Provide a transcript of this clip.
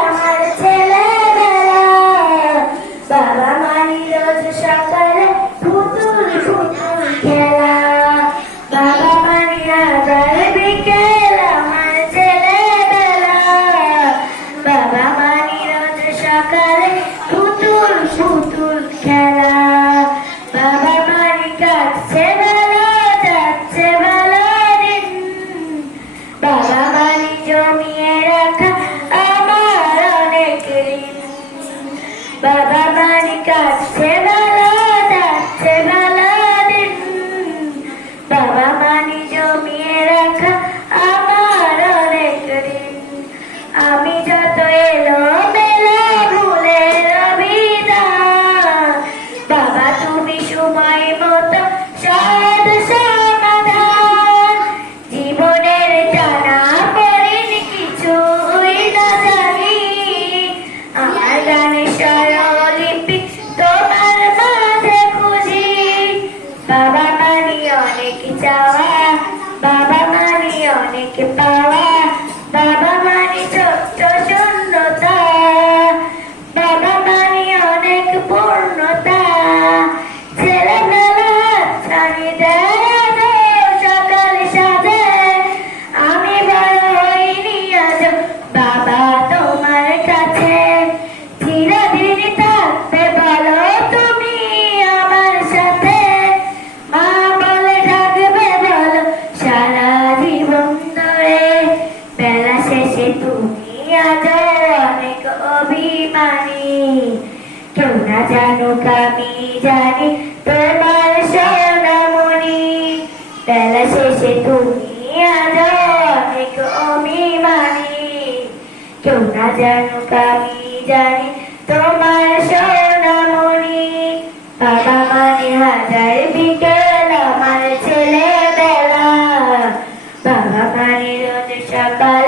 আমার ছেলেবেলা। বাবা মানি রোজ সকালে অনেক জানুক আমি জানি, তোমার সোনামণি। বেলা শেষে তুমি আজ অনেক কেউ না জানুক আমি জানি, তোমার সোনামণি। বাবা মানে হাজার বিকেল আমার ছেলেবেলা। বাবা মানে রোজ সকালে